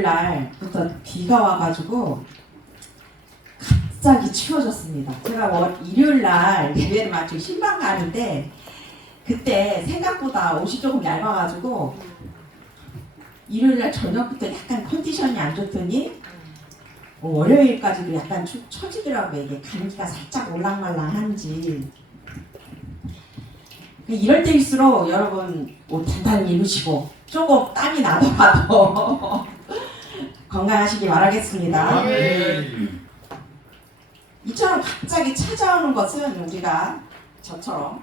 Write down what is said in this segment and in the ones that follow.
날부터 비가 와가지고 갑자기 추워졌습니다. 제가 일요일 날 예배를 마치고 신방 가는데 그때 생각보다 옷이 조금 얇아가지고 일요일 날 저녁부터 약간 컨디션이 안 좋더니 월요일까지도 약간 처지더라고요. 이게 감기가 살짝 올랑말랑한지. 이럴 때일수록 여러분 옷 단단히 입으시고 조금 땀이 나더라도 건강하시기 바라겠습니다. 이처럼 갑자기 찾아오는 것은 우리가 저처럼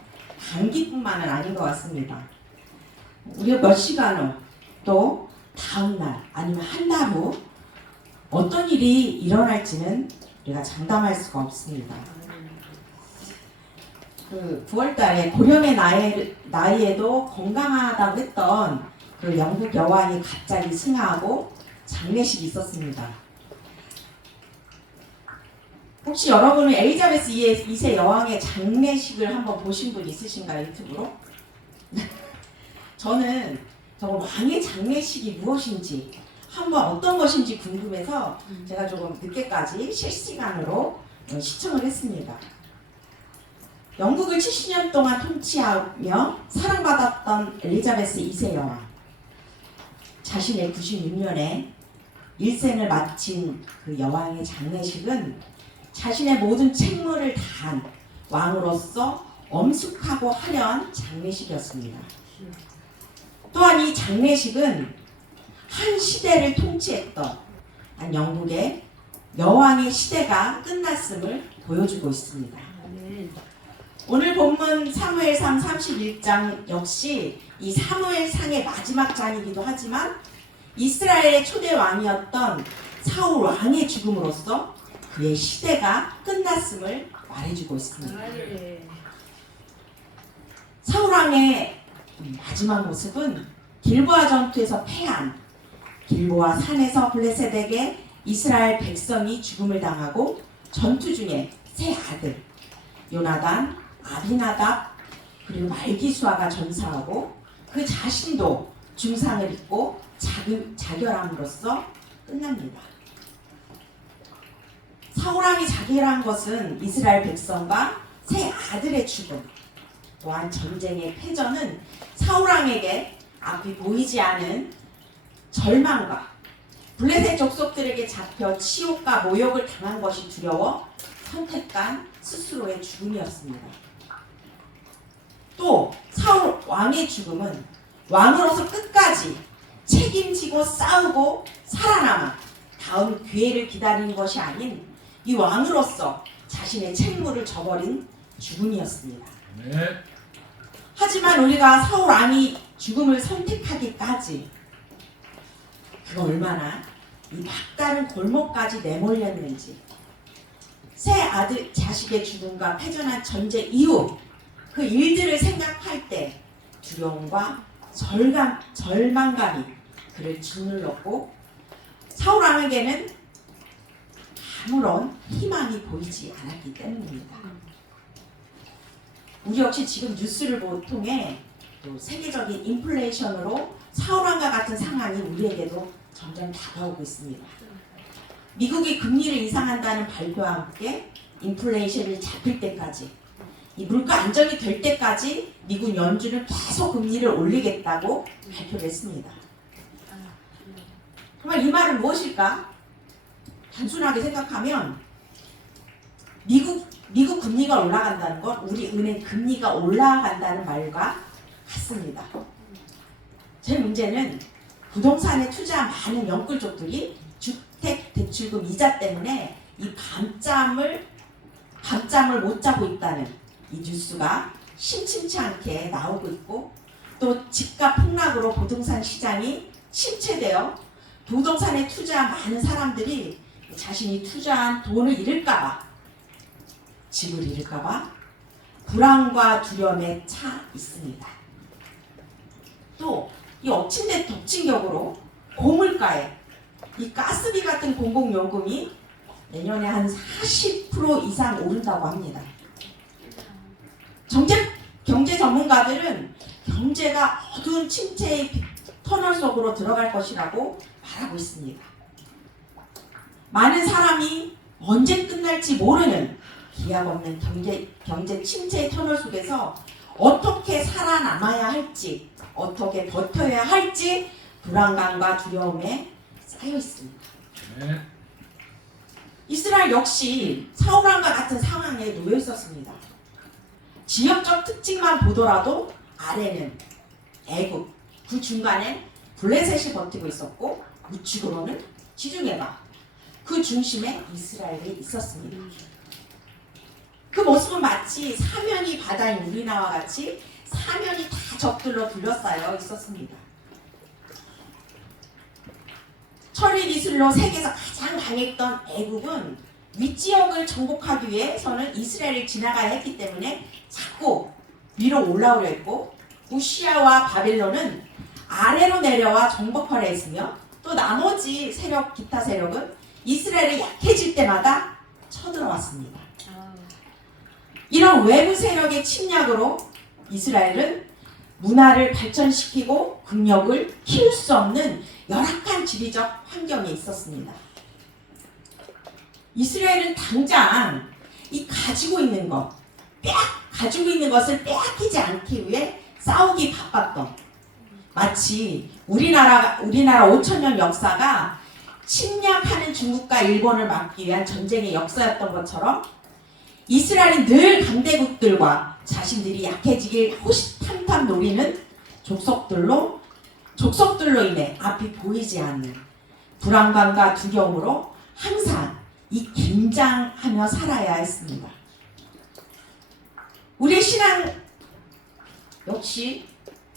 감기뿐만은 아닌 것 같습니다. 우리가 몇 시간 후 또 다음날 아니면 한 달 후 어떤 일이 일어날지는 우리가 장담할 수가 없습니다. 9월달에 고령의 나이에도 건강하다고 했던 그 영국 여왕이 갑자기 승하하고 장례식이 있었습니다. 혹시 여러분은 엘리자베스 2세 여왕의 장례식을 한번 보신 분 있으신가요? 유튜브로? 저는 정말 왕의 장례식이 무엇인지 한번 어떤 것인지 궁금해서 제가 조금 늦게까지 실시간으로 시청을 했습니다. 영국을 70년 동안 통치하며 사랑받았던 엘리자베스 2세 여왕, 자신의 96년에 일생을 마친 그 여왕의 장례식은 자신의 모든 책무를 다한 왕으로서 엄숙하고 화려한 장례식이었습니다. 또한 이 장례식은 한 시대를 통치했던 영국의 여왕의 시대가 끝났음을 보여주고 있습니다. 오늘 본문 사무엘상 31장 역시 이 사무엘상의 마지막 장이기도 하지만 이스라엘의 초대 왕이었던 사울 왕의 죽음으로써 그의 시대가 끝났음을 말해주고 있습니다. 사울 왕의 마지막 모습은 길보아 전투에서 패한 길보아 산에서 블레셋에게 이스라엘 백성이 죽음을 당하고 전투 중에 세 아들 요나단, 아비나답 그리고 말기수아가 전사하고 그 자신도 중상을 입고 자결함으로써 끝납니다. 사울왕이 자결한 것은 이스라엘 백성과 세 아들의 죽음 또한 전쟁의 패전은 사울왕에게 앞이 보이지 않은 절망과 블레셋 족속들에게 잡혀 치욕과 모욕을 당한 것이 두려워 선택한 스스로의 죽음이었습니다. 또 사울 왕의 죽음은 왕으로서 끝까지 책임지고 싸우고 살아남아 다음 기회를 기다리는 것이 아닌 이 왕으로서 자신의 책무를 저버린 죽음이었습니다. 네. 하지만 우리가 사울 왕이 죽음을 선택하기까지 그가 얼마나 이 막다른 골목까지 내몰렸는지 세 아들 자식의 죽음과 패전한 전쟁 이후 그 일들을 생각할 때 두려움과 절망감이 그를 짓눌렀고 사울 왕에게는 아무런 희망이 보이지 않았기 때문입니다. 우리 역시 지금 뉴스를 통해 또 세계적인 인플레이션으로 사울 왕과 같은 상황이 우리에게도 점점 다가오고 있습니다. 미국이 금리를 인상한다는 발표와 함께 인플레이션이 잡힐 때까지 이 물가 안정이 될 때까지 미국 연준은 계속 금리를 올리겠다고 발표를 했습니다. 정말 이 말은 무엇일까? 단순하게 생각하면 미국 금리가 올라간다는 건 우리 은행 금리가 올라간다는 말과 같습니다. 제 문제는 부동산에 투자한 많은 영끌족들이 주택대출금 이자 때문에 이 밤잠을 못 자고 있다는 이 뉴스가 심심치 않게 나오고 있고 또 집값 폭락으로 부동산 시장이 침체되어 부동산에 투자한 많은 사람들이 자신이 투자한 돈을 잃을까봐 집을 잃을까봐 불안과 두려움에 차 있습니다. 또 이 엎친 격으로 고물가에 이 가스비 같은 공공요금이 내년에 한 40% 이상 오른다고 합니다. 경제 전문가들은 경제가 어두운 침체의 터널 속으로 들어갈 것이라고 말하고 있습니다. 많은 사람이 언제 끝날지 모르는 기약 없는 경제 침체의 터널 속에서 어떻게 살아남아야 할지, 어떻게 버텨야 할지 불안감과 두려움에 쌓여 있습니다. 네. 이스라엘 역시 사울왕과 같은 상황에 놓여 있었습니다. 지역적 특징만 보더라도 아래는 애굽, 그 중간에 블레셋이 버티고 있었고 우측으로는 지중해가, 그 중심에 이스라엘이 있었습니다. 그 모습은 마치 사면이 바다인 우리나라와 같이 사면이 다 적들로 둘러싸여 있었습니다. 철의 기술로 세계에서 가장 강했던 애국은 윗지역을 정복하기 위해서는 이스라엘을 지나가야 했기 때문에 자꾸 위로 올라오려 했고, 우시아와 바벨론은 아래로 내려와 정복하려 했으며, 또 나머지 세력, 기타 세력은 이스라엘이 약해질 때마다 쳐들어왔습니다. 이런 외부 세력의 침략으로 이스라엘은 문화를 발전시키고 국력을 키울 수 없는 열악한 지리적 환경에 있었습니다. 이스라엘은 당장 이 가지고 있는 것을 빼앗기지 않기 위해 싸우기 바빴던, 마치 우리나라 5천년 역사가 침략하는 중국과 일본을 막기 위한 전쟁의 역사였던 것처럼 이스라엘이 늘 강대국들과 자신들이 약해지길 호시탐탐 노리는 족속들로 인해 앞이 보이지 않는 불안감과 두려움으로 항상 이 긴장하며 살아야 했습니다. 우리의 신앙 역시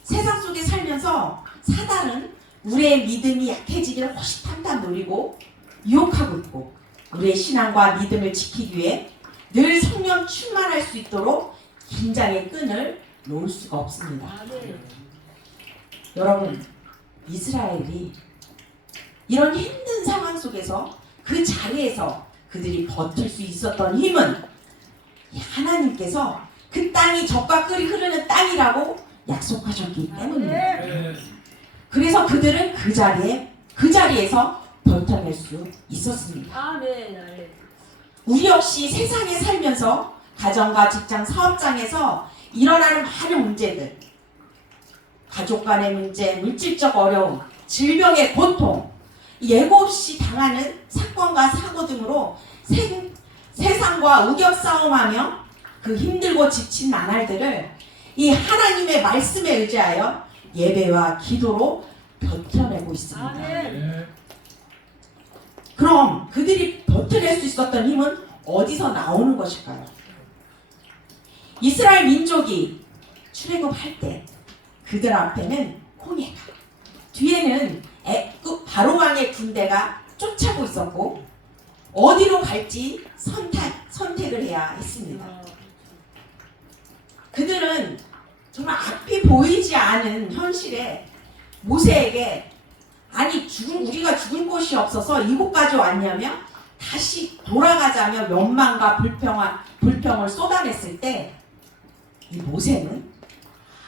세상 속에 살면서 사단은 우리의 믿음이 약해지길 호시탐탐 노리고 유혹하고 있고, 우리의 신앙과 믿음을 지키기 위해 늘 성령 충만할 수 있도록 긴장의 끈을 놓을 수가 없습니다. 여러분, 이스라엘이 이런 힘든 상황 속에서 그 자리에서 그들이 버틸 수 있었던 힘은 하나님께서 그 땅이 젖과 꿀이 흐르는 땅이라고 약속하셨기 때문입니다. 그래서 그들은 그 자리에서 버텨낼 수 있었습니다. 우리 역시 세상에 살면서 가정과 직장, 사업장에서 일어나는 많은 문제들, 가족 간의 문제, 물질적 어려움, 질병의 고통, 예고 없이 당하는 사건과 사고 등으로 세상과 우격 싸움하며 그 힘들고 지친 나날들을 이 하나님의 말씀에 의지하여 예배와 기도로 버텨내고 있습니다. 그럼 그들이 버텨낼 수 있었던 힘은 어디서 나오는 것일까요? 이스라엘 민족이 출애굽할 때 그들 앞에는 홍해가, 뒤에는 애굽 바로왕의 군대가 쫓아오고 있었고, 어디로 갈지 선택을 해야 했습니다. 그들은 정말 앞이 보이지 않은 현실에 모세에게, 아니 우리가 죽을 곳이 없어서 이곳까지 왔냐며 다시 돌아가자며 원망과 불평을 쏟아냈을 때 이 모세는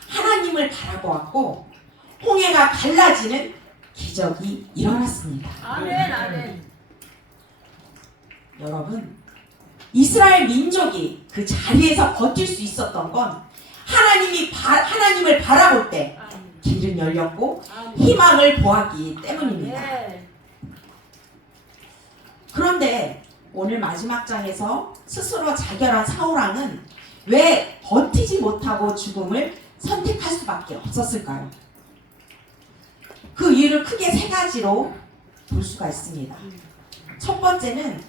하나님을 바라보았고 홍해가 갈라지는 기적이 일어났습니다. 아멘. 여러분, 이스라엘 민족이 그 자리에서 버틸 수 있었던 건 하나님을 바라볼 때 길은 열렸고 희망을 보았기 때문입니다. 그런데 오늘 마지막 장에서 스스로 자결한 사울왕은 왜 버티지 못하고 죽음을 선택할 수밖에 없었을까요? 그 이유를 크게 세 가지로 볼 수가 있습니다. 첫 번째는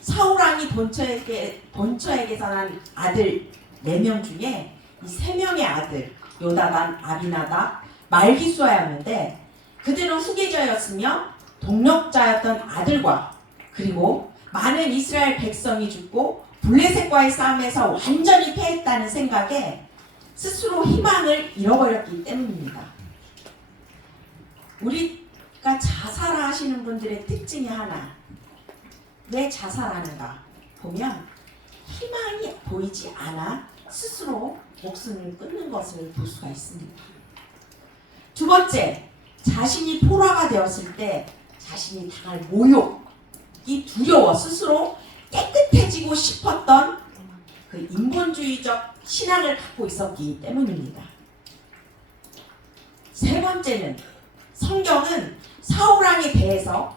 사울왕이 본처에게서 난 아들 4명 중에 이 3명의 아들 요다단, 아비나답, 말기수아였는데, 그들은 후계자였으며 동력자였던 아들과, 그리고 많은 이스라엘 백성이 죽고 블레셋과의 싸움에서 완전히 패했다는 생각에 스스로 희망을 잃어버렸기 때문입니다. 우리가 자살하시는 분들의 특징이 하나, 왜 자살하는가 보면 희망이 보이지 않아 스스로 목숨을 끊는 것을 볼 수가 있습니다. 두 번째, 자신이 포로가 되었을 때 자신이 당할 모욕이 두려워 스스로 깨끗해지고 싶었던 그 인본주의적 신앙을 갖고 있었기 때문입니다. 세 번째는 성경은 사울왕에 대해서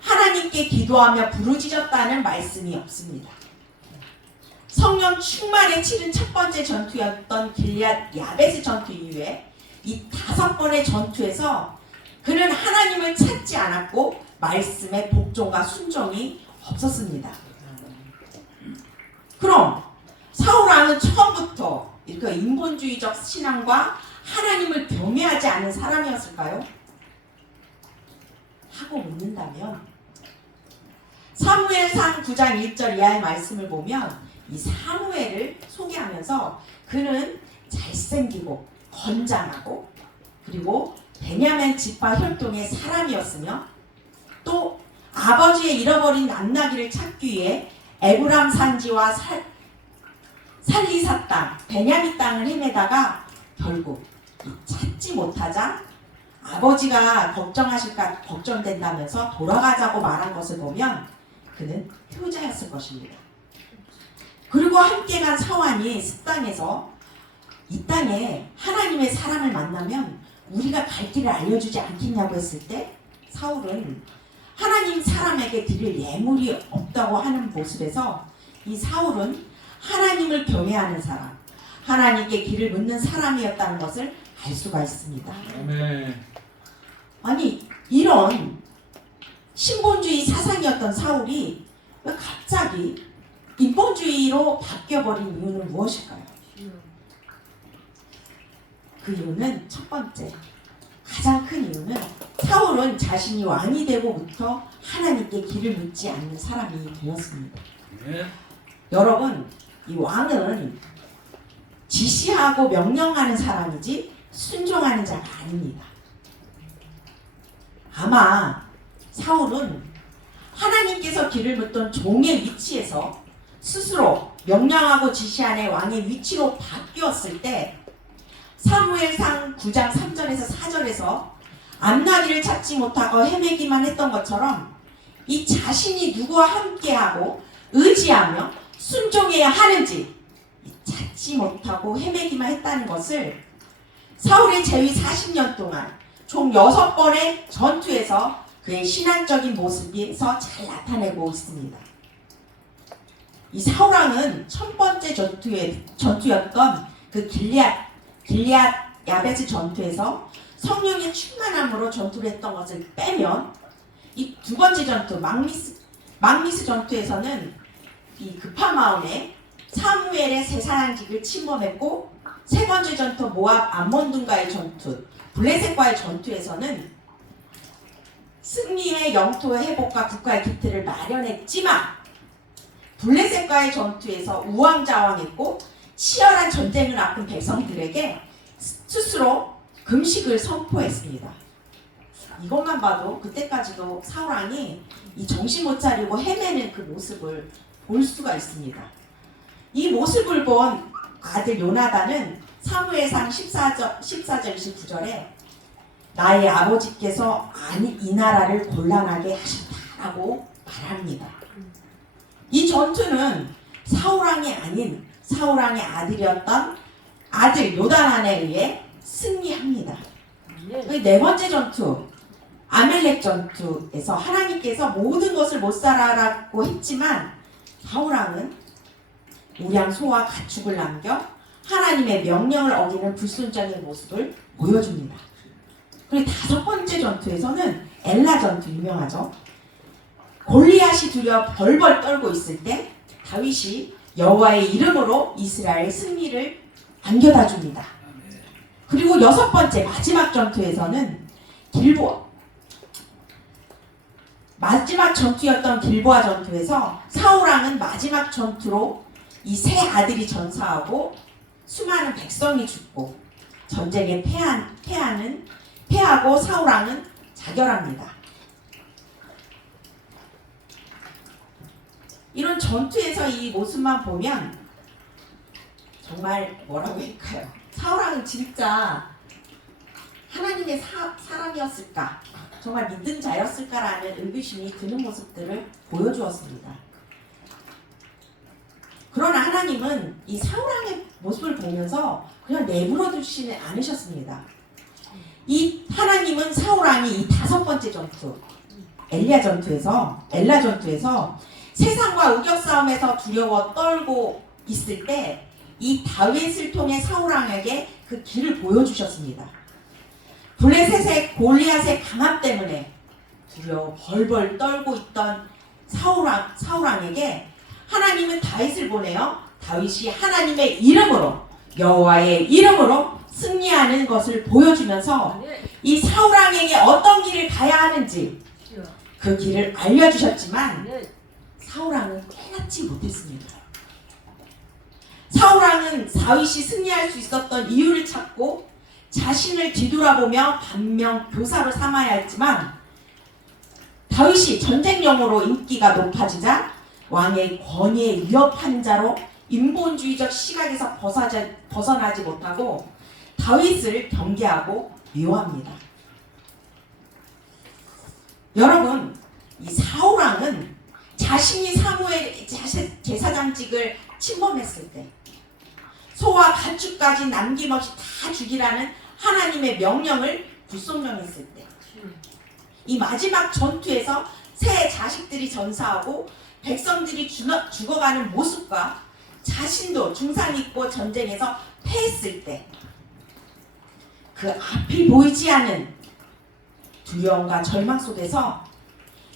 하나님께 기도하며 부르짖었다는 말씀이 없습니다. 성령 충만에 치른 첫 번째 전투였던 길앗 야베스 전투 이후에 이 5번의 전투에서 그는 하나님을 찾지 않았고 말씀의 복종과 순종이 없었습니다. 그럼 사울왕은 처음부터 이렇게 인본주의적 신앙과 하나님을 경외하지 않은 사람이었을까요? 하고 묻는다면 사무엘상 9장 1절 이하의 말씀을 보면 이 사무엘을 소개하면서 그는 잘생기고 건장하고 그리고 베냐민 지파 혈통의 사람이었으며 또 아버지의 잃어버린 안나기를 찾기 위해 에브람 산지와 살리사 땅, 베냐민 땅을 헤매다가 결국 찾지 못하자 아버지가 걱정하실까 걱정된다면서 돌아가자고 말한 것을 보면 그는 효자였을 것입니다. 그리고 함께 간 사환이 습당에서 이 땅에 하나님의 사람을 만나면 우리가 갈 길을 알려주지 않겠냐고 했을 때 사울은 하나님 사람에게 드릴 예물이 없다고 하는 모습에서 이 사울은 하나님을 경외하는 사람, 하나님께 길을 묻는 사람이었다는 것을 알 수가 있습니다. 아멘. 아니 이런 신본주의 사상이었던 사울이 왜 갑자기 인본주의로 바뀌어버린 이유는 무엇일까요? 그 이유는 첫 번째, 가장 큰 이유는 사울은 자신이 왕이 되고부터 하나님께 길을 묻지 않는 사람이 되었습니다. 네. 여러분, 이 왕은 지시하고 명령하는 사람이지 순종하는 자가 아닙니다. 아마 사울은 하나님께서 길을 묻던 종의 위치에서 스스로 명령하고 지시하는 왕의 위치로 바뀌었을 때 사무엘상 9장 3절에서 4절에서 안나기를 찾지 못하고 헤매기만 했던 것처럼 이 자신이 누구와 함께하고 의지하며 순종해야 하는지 찾지 못하고 헤매기만 했다는 것을 사울의 재위 40년 동안 총 6번의 전투에서 그의 신앙적인 모습에서 잘 나타내고 있습니다. 이 사울왕은 첫 번째 전투였던 그 길앗 야베스 전투에서 성령의 충만함으로 전투를 했던 것을 빼면 이 두 번째 전투 막미스 전투에서는 이 급한 마음에 사무엘의 세사랑직을 침범했고 세 번째 전투 모압 암몬군과의 전투 블레셋과의 전투에서는 승리의 영토의 회복과 국가의 기틀을 마련했지만 블레셋과의 전투에서 우왕좌왕했고 치열한 전쟁을 앞둔 백성들에게 스스로 금식을 선포했습니다. 이것만 봐도 그때까지도 사울왕이 이 정신 못 차리고 헤매는 그 모습을 볼 수가 있습니다. 이 모습을 본 아들 요나단은 사무엘상 14절 29절에 나의 아버지께서 이 나라를 곤란하게 하셨다라고 말합니다. 이 전투는 사울왕이 아닌 사울왕의 아들이었던 아들 요단한에 의해 승리합니다. 네 번째 전투 아멜렉 전투에서 하나님께서 모든 것을 못 살아라고 했지만 사울왕은 우량 소와 가축을 남겨 하나님의 명령을 어기는 불순종의 모습을 보여줍니다. 그리고 5번째 전투에서는 엘라 전투 유명하죠. 골리앗이 두려워 벌벌 떨고 있을 때 다윗이 여호와의 이름으로 이스라엘 승리를 안겨다 줍니다. 그리고 6번째 마지막 전투에서는 마지막 전투였던 길보아 전투에서 사울왕은 마지막 전투로 이 세 아들이 전사하고 수많은 백성이 죽고 전쟁에 패하고 사울왕은 자결합니다. 이런 전투에서 이 모습만 보면 정말 뭐라고 할까요? 사울왕은 진짜 하나님의 사람이었을까? 정말 믿는 자였을까라는 의구심이 드는 모습들을 보여주었습니다. 그러나 하나님은 이 사울왕의 모습을 보면서 그냥 내버려 두시지 않으셨습니다. 이 하나님은 사울왕이 이 5번째 전투, 엘라 전투에서 세상과 우격 싸움에서 두려워 떨고 있을 때 이 다윗을 통해 사울왕에게 그 길을 보여주셨습니다. 블레셋의 골리앗의 강압 때문에 두려워 벌벌 떨고 있던 사울왕에게 하나님은 다윗을 보내어 다윗이 하나님의 이름으로, 여호와의 이름으로 승리하는 것을 보여주면서 이 사울왕에게 어떤 길을 가야 하는지 그 길을 알려주셨지만 사울왕은 깨닫지 못했습니다. 사울왕은 다윗이 승리할 수 있었던 이유를 찾고 자신을 뒤돌아보며 반면교사로 삼아야 했지만 다윗이 전쟁용으로 인기가 높아지자 왕의 권위에 위협하는 자로 인본주의적 시각에서 벗어나지 못하고 다윗을 경계하고 미워합니다. 여러분, 이 사울왕은 자신이 사무엘 제사장직을 침범했을 때 소와 가축까지 남김없이 다 죽이라는 하나님의 명령을 불순종했을 때 이 마지막 전투에서 새 자식들이 전사하고 백성들이 죽어가는 모습과 자신도 중상 입고 전쟁에서 패했을 때 그 앞이 보이지 않은 두려움과 절망 속에서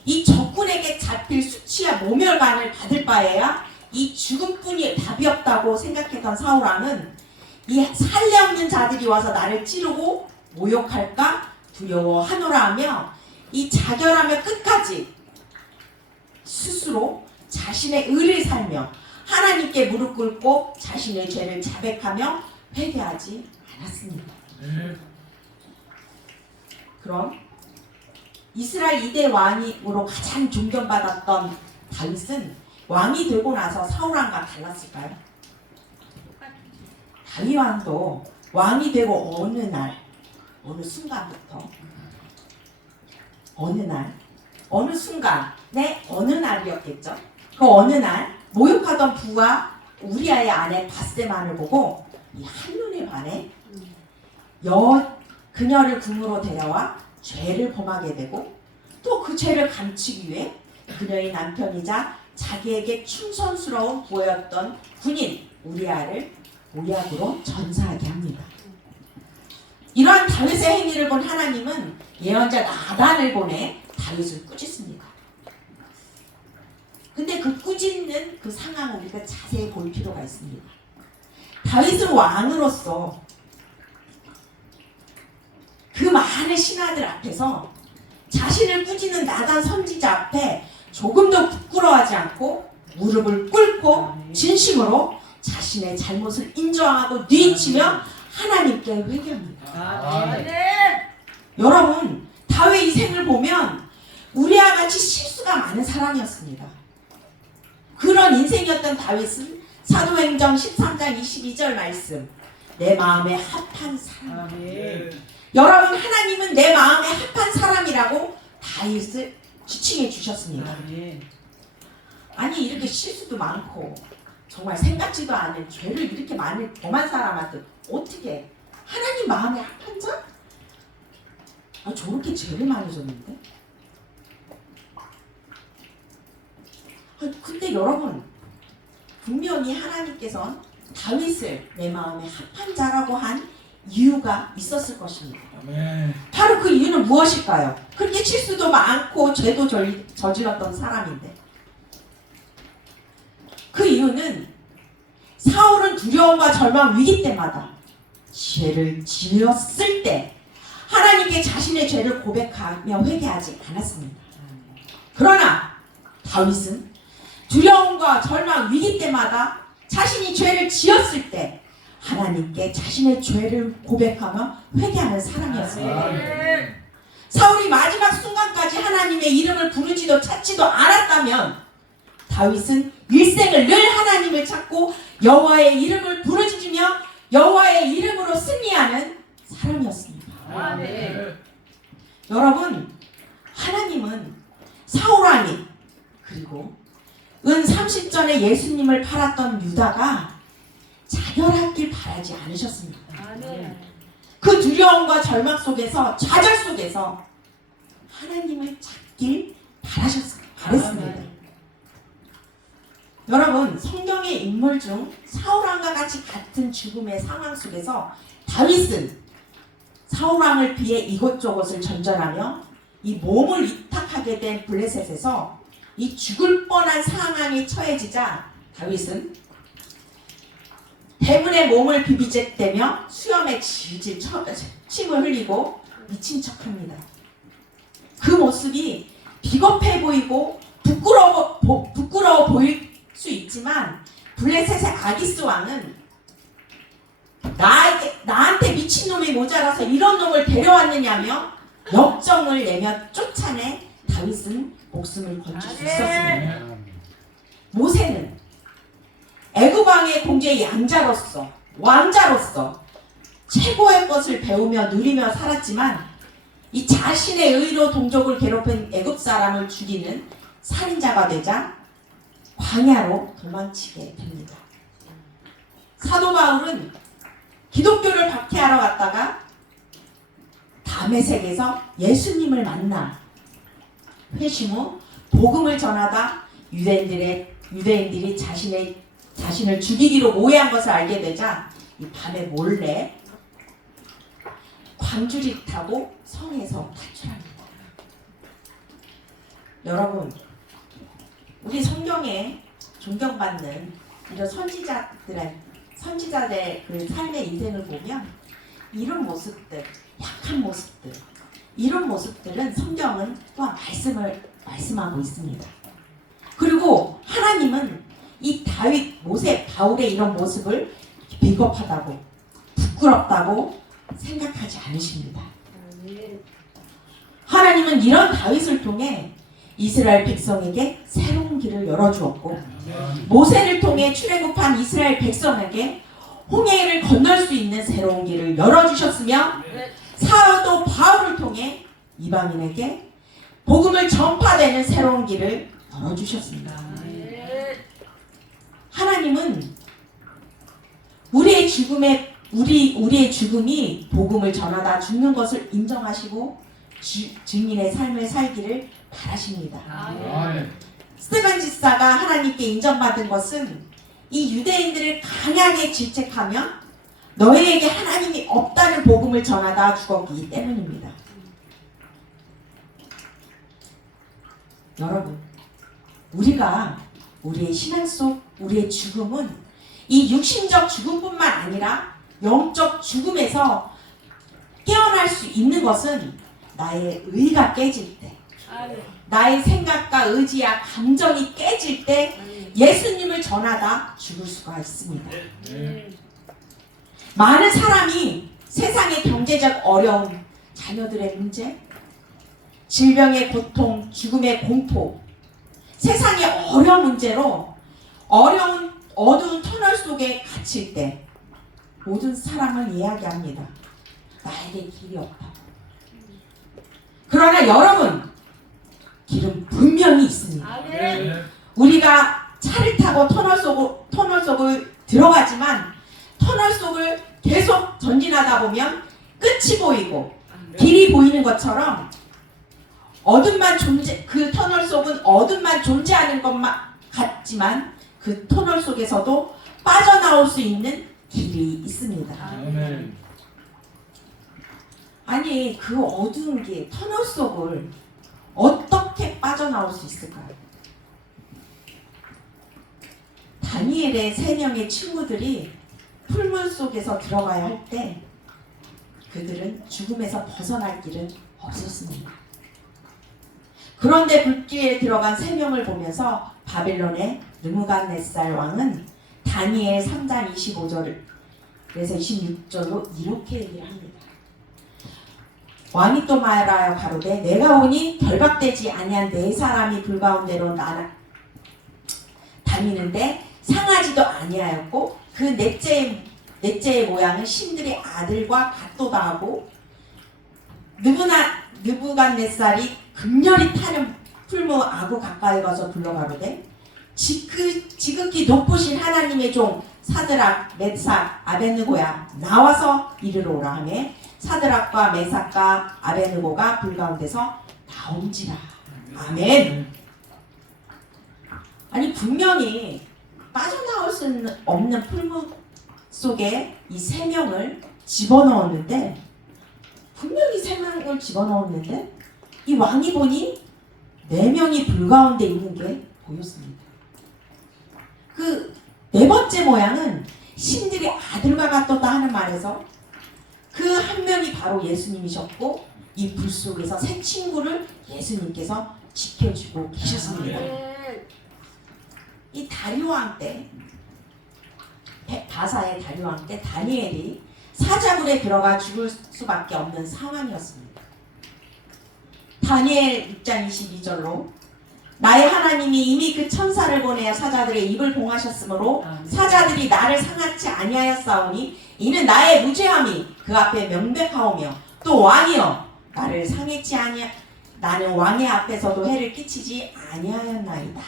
이 적군에게 잡힐 수치와 모멸감을 받을 바에야 이 죽음뿐이 답이 없다고 생각했던 사울왕은 이 살레 없는 자들이 와서 나를 찌르고 모욕할까 두려워하노라 하며 이 자결하며 끝까지 스스로 자신의 의를 살며 하나님께 무릎 꿇고 자신의 죄를 자백하며 회개하지 않았습니다. 그럼 이스라엘 2대 왕으로 가장 존경받았던 다윗은 왕이 되고 나서 사울왕과 달랐을까요? 다윗 왕도 왕이 되고 어느 순간부터 어느 순간의 어느 날이었겠죠. 그 어느 날 모욕하던 부하 우리아의 아내 바세마를 보고 이 한눈에 반해 그녀를 궁으로 데려와 죄를 범하게 되고 또 그 죄를 감추기 위해 그녀의 남편이자 자기에게 충성스러운 부하였던 군인 우리아를 모략으로 전사하게 합니다. 이러한 다윗의 행위를 본 하나님은 예언자 나단을 보내 다윗을 꾸짖습니다. 근데 그 꾸짖는 그 상황을 우리가 자세히 볼 필요가 있습니다. 다윗은 왕으로서 그 많은 신하들 앞에서 자신을 꾸짖는 나단 선지자 앞에 조금도 부끄러워하지 않고 무릎을 꿇고 진심으로 자신의 잘못을 인정하고 뉘우치며 하나님께 회개합니다. 여러분, 다윗 인생을 보면 우리와 같이 실수가 많은 사람이었습니다. 그런 인생이었던 다윗은 사도행전 13장 22절 말씀, 내 마음에 합한 사람. 여러분, 하나님은 내 마음에 합한 사람이라고 다윗을 지칭해 주셨습니다. 아니, 이렇게 실수도 많고 정말 생각지도 않은 죄를 이렇게 많이 범한 사람한테 어떻게 하나님 마음에 합한 자? 저렇게 죄를 많이 졌는데? 근데 여러분, 분명히 하나님께서는 다윗을 내 마음에 합한 자라고 한 이유가 있었을 것입니다. 바로 그 이유는 무엇일까요? 그렇게 실수도 많고 죄도 저질렀던 사람인데 그 이유는 사울은 두려움과 절망 위기 때마다 죄를 지었을 때 하나님께 자신의 죄를 고백하며 회개하지 않았습니다. 그러나 다윗은 두려움과 절망 위기 때마다 자신이 죄를 지었을 때 하나님께 자신의 죄를 고백하며 회개하는 사람이었습니다. 사울이 마지막 순간까지 하나님의 이름을 부르지도 찾지도 않았다면 다윗은 일생을 늘 하나님을 찾고 여호와의 이름을 부르짖으며 여호와의 이름으로 승리하는 사람이었습니다. 여러분, 하나님은 사울왕이 그리고 은 30전에 예수님을 팔았던 유다가 자멸하길 바라지 않으셨습니다. 그 두려움과 절망 속에서 좌절 속에서 하나님을 찾길 바랬습니다. 여러분, 성경의 인물 중 사울왕과 같이 같은 죽음의 상황 속에서 다윗은 사울왕을 피해 이곳저곳을 전전하며 이 몸을 위탁하게 된 블레셋에서 이 죽을 뻔한 상황에 처해지자 다윗은 대문에 몸을 비비적대며 수염에 질질 침을 흘리고 미친 척합니다. 그 모습이 비겁해 보이고 부끄러워 보일 수 있지만 블레셋의 아기스 왕은 나한테 미친놈이 모자라서 이런 놈을 데려왔느냐며 역정을 내며 쫓아내 다윗은 목숨을 건질 수 있었습니다. 모세는 애굽 왕의 공주의 양자로서 왕자로서 최고의 것을 배우며 누리며 살았지만 이 자신의 의로 동족을 괴롭힌 애굽 사람을 죽이는 살인자가 되자 광야로 도망치게 됩니다. 사도 바울은 기독교를 박해하러 갔다가 다메섹에서 예수님을 만나 회심 후 복음을 전하다 유대인들이 자신을 죽이기로 모해한 것을 알게 되자 이 밤에 몰래 광주리를 타고 성에서 탈출합니다. 여러분, 우리 성경에 존경받는 이런 선지자들의 그 삶의 인생을 보면 이런 모습들, 약한 모습들, 이런 모습들은 성경은 또한 말씀하고 있습니다. 그리고 하나님은 이 다윗, 모세, 바울의 이런 모습을 비겁하다고, 부끄럽다고 생각하지 않으십니다. 하나님은 이런 다윗을 통해 이스라엘 백성에게 새로운 길을 열어주었고 모세를 통해 출애굽한 이스라엘 백성에게 홍해를 건널 수 있는 새로운 길을 열어주셨으며 사도 바울을 통해 이방인에게 복음을 전파되는 새로운 길을 열어주셨습니다. 하나님은 우리의 죽음이 복음을 전하다 죽는 것을 인정하시고 증인의 삶을 살기를 바라십니다. 스테반 집사가 하나님께 인정받은 것은 이 유대인들을 강하게 질책하며 너희에게 하나님이 없다는 복음을 전하다 죽었기 때문입니다. 여러분, 우리의 신앙 속 우리의 죽음은 이 육신적 죽음뿐만 아니라 영적 죽음에서 깨어날 수 있는 것은 나의 의가 깨질 때, 나의 생각과 의지와 감정이 깨질 때 예수님을 전하다 죽을 수가 있습니다. 많은 사람이 세상의 경제적 어려움, 자녀들의 문제, 질병의 고통, 죽음의 공포, 세상의 어려운 문제로 어두운 터널 속에 갇힐 때 모든 사람을 이야기합니다. 나에게 길이 없다. 그러나 여러분, 길은 분명히 있습니다. 우리가 차를 타고 터널 속을 들어가지만 터널 속을 계속 전진하다 보면 끝이 보이고 길이 보이는 것처럼 그 터널 속은 어둠만 존재하는 것만 같지만 그 터널 속에서도 빠져나올 수 있는 길이 있습니다. 아니, 그 어두운 길, 터널 속을 어떻게 빠져나올 수 있을까요? 다니엘의 3명의 친구들이 풀물 속에서 들어가야 할 때 그들은 죽음에서 벗어날 길은 없었습니다. 그런데 불길에 들어간 3명을 보면서 바벨론의 느부갓네살 왕은 다니엘 3장 25절에서 26절로 이렇게 얘기를 합니다. 왕이 또 말하여 가로되 내가 오니 결박되지 아니한 4사람이 불가운데로 다니는데 상하지도 아니하였고 그 넷째의 모양은 신들의 아들과 같도다 하고 느부갓네살이 극렬히 타는 풀무 아구 가까이 가서 불러가로되 지극히 높으신 하나님의 종 사드락 메삭 아벳느고야 나와서 이르러 오라 하매 사드락과 메삭과 아벳느고가 불 가운데서 나온지라. 아멘. 아니 분명히 빠져나올 수 없는 풀무 속에 이 세 명을 집어넣었는데 분명히 세 명을 집어넣었는데 이 왕이 보니 네 명이 불 가운데 있는 게 보였습니다. 그 네 번째 모양은 신들이 아들과 같도다 하는 말에서 그 한 명이 바로 예수님이셨고 이 불 속에서 세 친구를 예수님께서 지켜주고 계셨습니다. 이 다리오 왕 때 바사의 다리오 왕 때 다니엘이 사자굴에 들어가 죽을 수밖에 없는 상황이었습니다. 다니엘 6장 22절로 나의 하나님이 이미 그 천사를 보내어 사자들의 입을 봉하셨으므로 사자들이 나를 상하지 아니하였사오니 이는 나의 무죄함이 그 앞에 명백하오며 또 왕이여 나를 상했지 아니하 나는 왕의 앞에서도 해를 끼치지 아니하였나이다.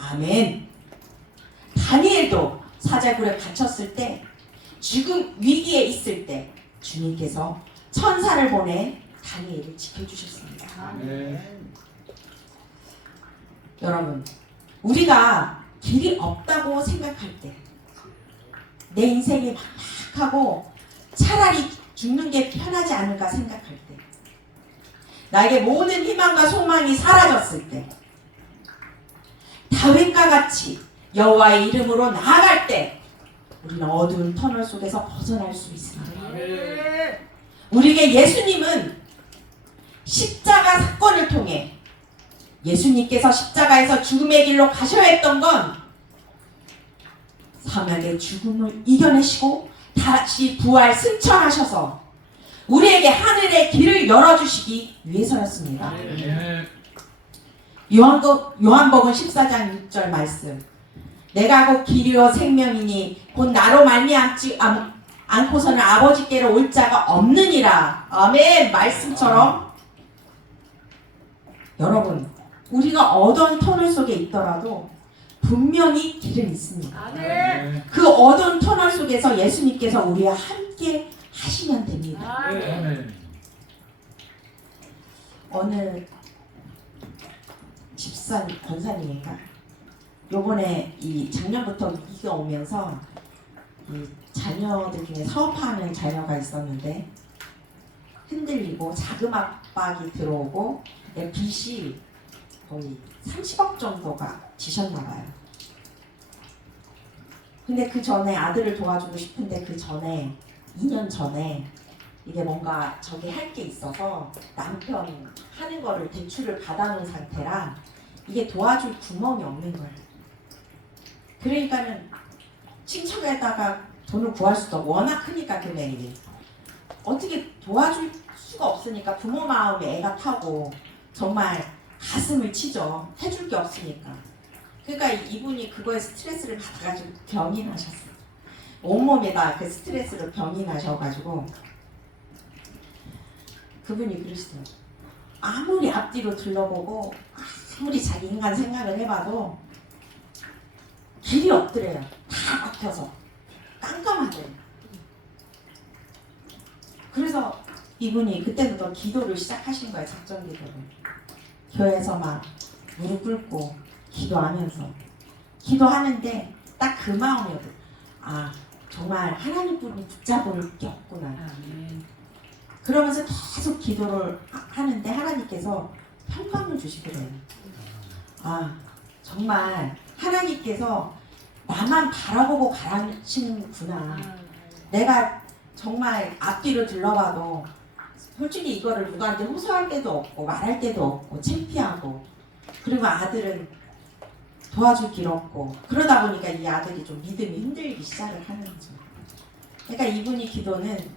아멘. 다니엘도 사자굴에 갇혔을 때 죽음 위기에 있을 때 주님께서 천사를 보내 다니엘을 지켜주셨습니다. 아멘. 여러분, 우리가 길이 없다고 생각할 때, 내 인생이 막막하고 차라리 죽는 게 편하지 않을까 생각할 때, 나에게 모든 희망과 소망이 사라졌을 때, 다윗과 같이 여호와의 이름으로 나아갈 때, 우리는 어두운 터널 속에서 벗어날 수 있습니다. 우리에게 예수님은 십자가 사건을 통해 예수님께서 십자가에서 죽음의 길로 가셔야 했던 건 사망의 죽음을 이겨내시고 다시 부활 승천하셔서 우리에게 하늘의 길을 열어주시기 위해서였습니다. 요한복음 14장 6절 말씀 내가 곧 길이요 생명이니 곧 나로 말미암지 않고서는 아버지께로 올 자가 없느니라. 아멘. 말씀처럼 여러분 우리가 어두운 터널 속에 있더라도 분명히 길은 있습니다. 아멘. 그 어두운 터널 속에서 예수님께서 우리와 함께 하시면 됩니다. 아멘. 어느 집산 권사님인가 요번에 이 작년부터 위기가 오면서 이 자녀들 중에 사업하는 자녀가 있었는데 흔들리고 자금 압박이 들어오고 빚이 거의 30억 정도가 지셨나 봐요. 근데 그 전에 아들을 도와주고 싶은데 그 전에 2년 전에 이게 뭔가 저기 할 게 있어서 남편 하는 거를 대출을 받아놓은 상태라 이게 도와줄 구멍이 없는 거예요. 그러니까는 친척에다가 돈을 구할 수도 없고 워낙 크니까 금액이 어떻게 도와줄 수가 없으니까 부모 마음에 애가 타고 정말 가슴을 치죠. 해줄 게 없으니까. 그러니까 이분이 그거에 스트레스를 받아가지고 병이 나셨어요. 온몸에다 그 스트레스로 병이 나셔가지고 그분이 그러시더라고요. 아무리 앞뒤로 둘러보고 아무리 자기 인간 생각을 해봐도 길이 없더래요. 다 막혀서 깜깜하대요. 그래서 이분이 그때부터 기도를 시작하신 거예요. 작정 기도를. 교회에서 막 무릎 꿇고 기도하면서 기도하는데 딱 그 마음이었어요. 아 정말 하나님 분이 붙잡을 게 없구나. 그러면서 계속 기도를 하는데 하나님께서 평강을 주시더래요. 아 정말 하나님께서 나만 바라보고 가라시는구나. 내가 정말 앞뒤로 둘러봐도 솔직히 이거를 누구한테 호소할 데도 없고 말할 데도 없고 창피하고 그리고 아들은 도와줄 길 없고 그러다 보니까 이 아들이 좀 믿음이 흔들리기 시작을 하는 거죠. 그러니까 이분이 기도는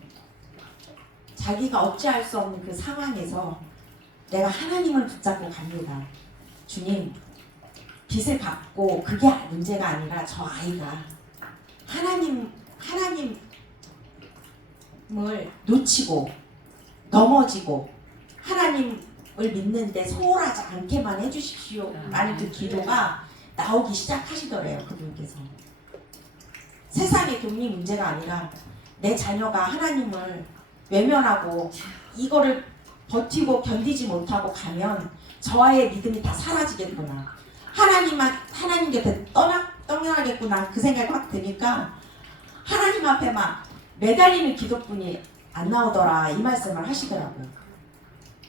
자기가 어찌할 수 없는 그 상황에서 내가 하나님을 붙잡고 갑니다. 주님 빚을 갚고 그게 문제가 아니라 저 아이가 하나님을 놓치고 넘어지고 하나님 믿는데 소홀하지 않게만 해주십시오 라는 그 기도가 나오기 시작하시더래요. 그분께서. 세상의 금리 문제가 아니라 내 자녀가 하나님을 외면하고 이거를 버티고 견디지 못하고 가면 저와의 믿음이 다 사라지겠구나. 하나님 곁에 떠나겠구나. 그 생각이 확 드니까 하나님 앞에 막 매달리는 기도뿐이 안 나오더라. 이 말씀을 하시더라고요.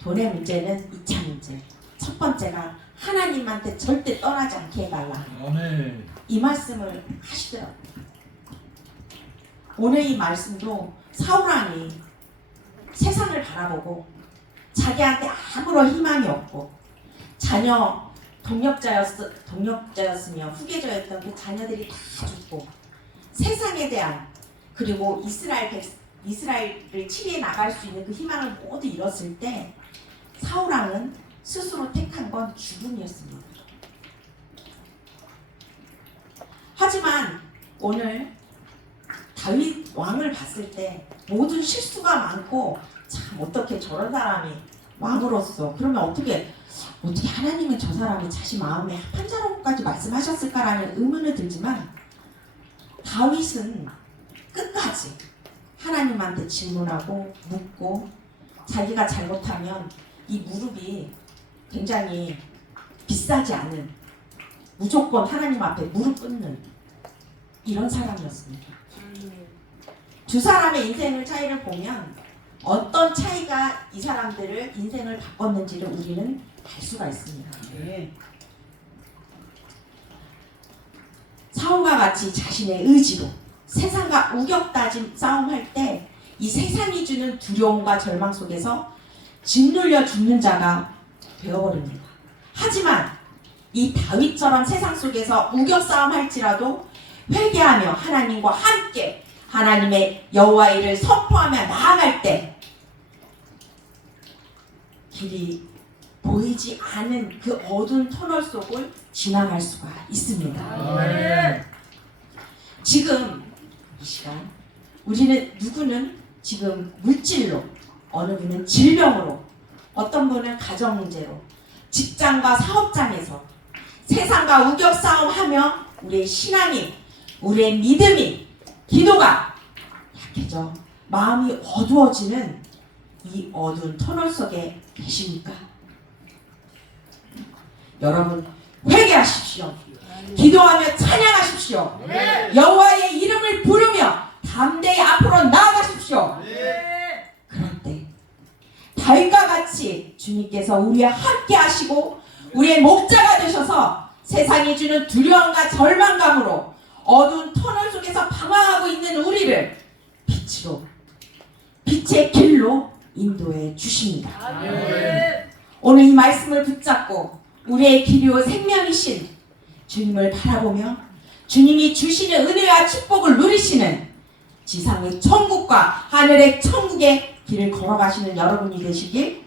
돈의 문제는 2차 문제. 첫 번째가 하나님한테 절대 떠나지 않게 해달라. 아멘. 이 말씀을 하시더라고요. 오늘 이 말씀도 사울왕이 세상을 바라보고 자기한테 아무런 희망이 없고 자녀 동력자였으며 후계자였던 그 자녀들이 다 죽고 세상에 대한 그리고 이스라엘을 치리해 나갈 수 있는 그 희망을 모두 잃었을 때 사울왕은 스스로 택한 건 죽음이었습니다. 하지만 오늘 다윗 왕을 봤을 때 모든 실수가 많고 참 어떻게 저런 사람이 왕으로서 그러면 어떻게 하나님은 저 사람이 자신 마음에 합한 자라고까지 말씀하셨을까라는 의문은 들지만 다윗은 끝까지 하나님한테 질문하고 묻고 자기가 잘못하면 이 무릎이 굉장히 비싸지 않은 무조건 하나님 앞에 무릎 꿇는 이런 사람이었습니다. 두 사람의 인생의 차이를 보면 어떤 차이가 이 사람들을 인생을 바꿨는지를 우리는 알 수가 있습니다. 사울과 같이 자신의 의지로 세상과 우격다짐 싸움할 때 이 세상이 주는 두려움과 절망 속에서 짓눌려 죽는 자가 되어버립니다. 하지만 이 다윗처럼 세상 속에서 우격 싸움할지라도 회개하며 하나님과 함께 하나님의 여호와의 일을 선포하며 나아갈 때 길이 보이지 않은 그 어두운 터널 속을 지나갈 수가 있습니다. 아멘. 지금 이 시간 우리는 누구는 지금 물질로, 어느 분은 질병으로, 어떤 분은 가정 문제로, 직장과 사업장에서 세상과 우격 싸움하며 우리의 신앙이, 우리의 믿음이, 기도가 약해져 마음이 어두워지는 이 어두운 터널 속에 계십니까? 여러분 회개하십시오. 기도하며 찬양하십시오. 여호와의 이름을 부르며 담대히 앞으로 나아가십시오. 그럴 때 다윗과 같이 주님께서 우리와 함께 하시고 우리의 목자가 되셔서 세상이 주는 두려움과 절망감으로 어두운 터널 속에서 방황하고 있는 우리를 빛으로, 빛의 길로 인도해 주십니다. 오늘 이 말씀을 붙잡고 우리의 길이요 생명이신 주님을 바라보며 주님이 주시는 은혜와 축복을 누리시는 지상의 천국과 하늘의 천국의 길을 걸어가시는 여러분이 되시길